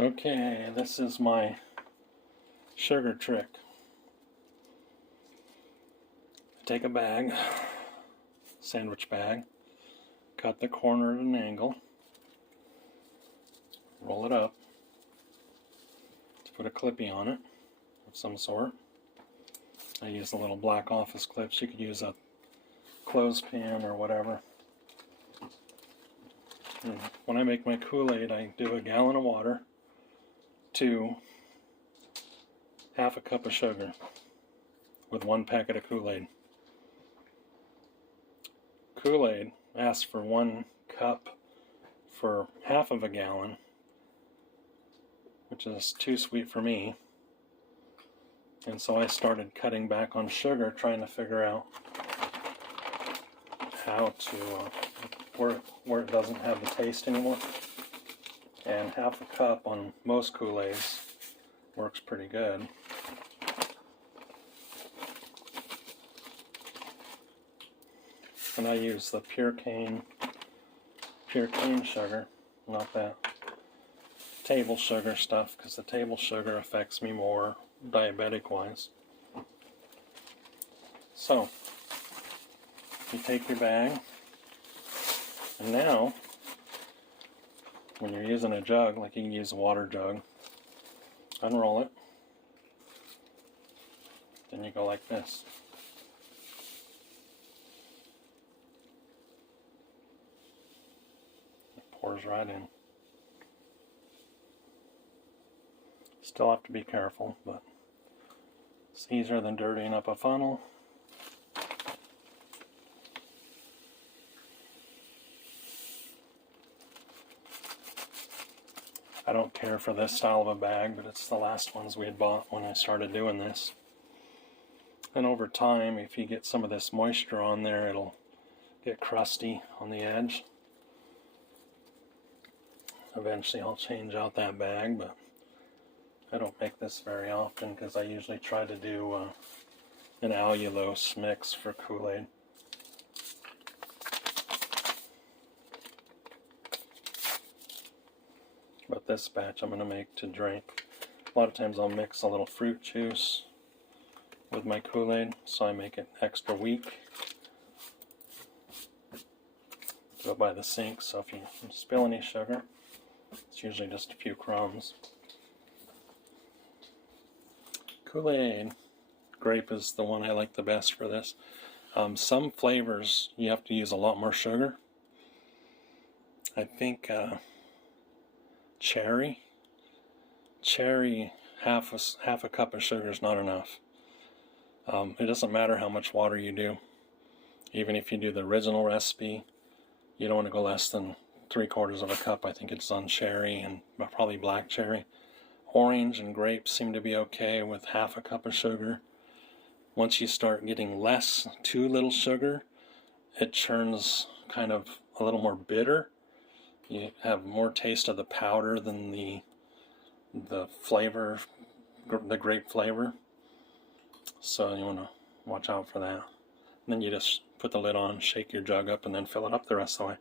Okay, this is my sugar trick. Take a bag, sandwich bag, cut the corner at an angle, roll it up, put a clippy on it of some sort. I use the little black office clips. You could use a clothespin or whatever. And when I make my Kool-Aid, I do a gallon of water to half a cup of sugar with 1 packet of Kool-Aid. Kool-Aid asks for 1 cup for half of a gallon, which is too sweet for me. And so I started cutting back on sugar, trying to figure out how to, where it doesn't have the taste anymore. And half a cup on most Kool-Aids works pretty good. And I use the pure cane sugar, not that table sugar stuff, because the table sugar affects me more diabetic wise. So you take your bag, and now when you're using a jug, like you can use a water jug, unroll it, then you go like this. It pours right in. Still have to be careful, but it's easier than dirtying up a funnel. I don't care for this style of a bag, but it's the last ones we had bought when I started doing this. And over time, if you get some of this moisture on there, it'll get crusty on the edge. Eventually I'll change out that bag, but I don't make this very often because I usually try to do an allulose mix for Kool-Aid. But this batch I'm going to make to drink. A lot of times I'll mix a little fruit juice with my Kool-Aid, so I make it extra weak. Do it by the sink, so if you spill any sugar, it's usually just a few crumbs. Kool-Aid. Grape is the one I like the best for this. Some flavors you have to use a lot more sugar. I think cherry, half a cup of sugar is not enough. It doesn't matter how much water you do. Even if you do the original recipe, you don't want to go less than 3/4 of a cup. I think it's on cherry and probably black cherry. Orange and grape seem to be okay with half a cup of sugar. Once you start getting too little sugar, it turns kind of a little more bitter. You have more taste of the powder than the flavor, the grape flavor. So you want to watch out for that. And then you just put the lid on, shake your jug up, and then fill it up the rest of the way.